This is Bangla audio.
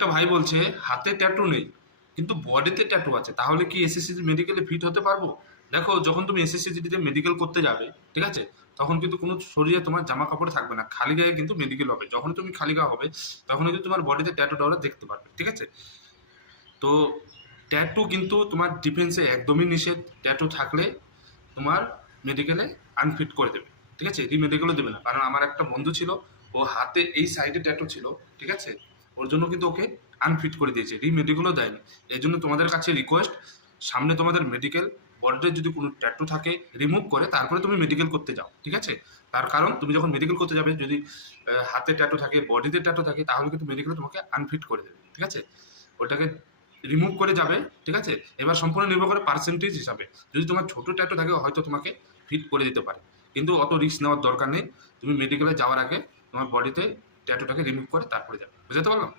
একটা ভাই বলছে হাতে ট্যাটু নেই কিন্তু বডিতে ট্যাটু আছে, তাহলে কি এসএসসি মেডিকেলে ফিট হতে পারবো? দেখো, যখন তুমি এসএসসি জিডিতে মেডিকেল করতে যাবে, ঠিক আছে, তখন কিন্তু কোনো শরীরে তোমার জামা কাপড় থাকবে না, খালি গায়ে কিন্তু মেডিকেল হবে। যখন তুমি খালি গায়ে হবে তখন কিন্তু তোমার বডিতে ট্যাটু টাওরা দেখতে পারবে, ঠিক আছে। তো ট্যাটু কিন্তু তোমার ডিফেন্সে একদমই নিষেধ। ট্যাটু থাকলে তোমার মেডিকেলে আনফিট করে দেবে, ঠিক আছে, রিমেডিকেলও দেবে না। কারণ আমার একটা বন্ধু ছিল, ও হাতে এই সাইডে ট্যাটু ছিল, ঠিক আছে, ওর জন্য কিন্তু ওকে আনফিট করে দিয়েছে, রিমেডিকেলও দেয়নি। এই জন্য তোমাদের কাছে রিকোয়েস্ট, সামনে তোমাদের মেডিকেল, বডিতে যদি কোনো ট্যাটু থাকে রিমুভ করে তারপরে তুমি মেডিকেল করতে যাও, ঠিক আছে। তার কারণ তুমি যখন মেডিকেল করতে যাবে, যদি হাতে ট্যাটু থাকে, বডিতে ট্যাটু থাকে, তাহলে কিন্তু মেডিকেলে তোমাকে আনফিট করে দেবে, ঠিক আছে। ওটাকে রিমুভ করে যাবে, ঠিক আছে। এবার সম্পূর্ণ নির্ভর করে পার্সেন্টেজ হিসাবে। যদি তোমার ছোট ট্যাটু থাকে হয়তো তোমাকে ফিট করে দিতে পারে, কিন্তু অত রিস্ক নেওয়ার দরকার নেই। তুমি মেডিকেলে যাওয়ার আগে তোমার বডিতে ট্যাটুটাকে রিমুভ করে তারপরে যাবে। বুঝতে পারলাম?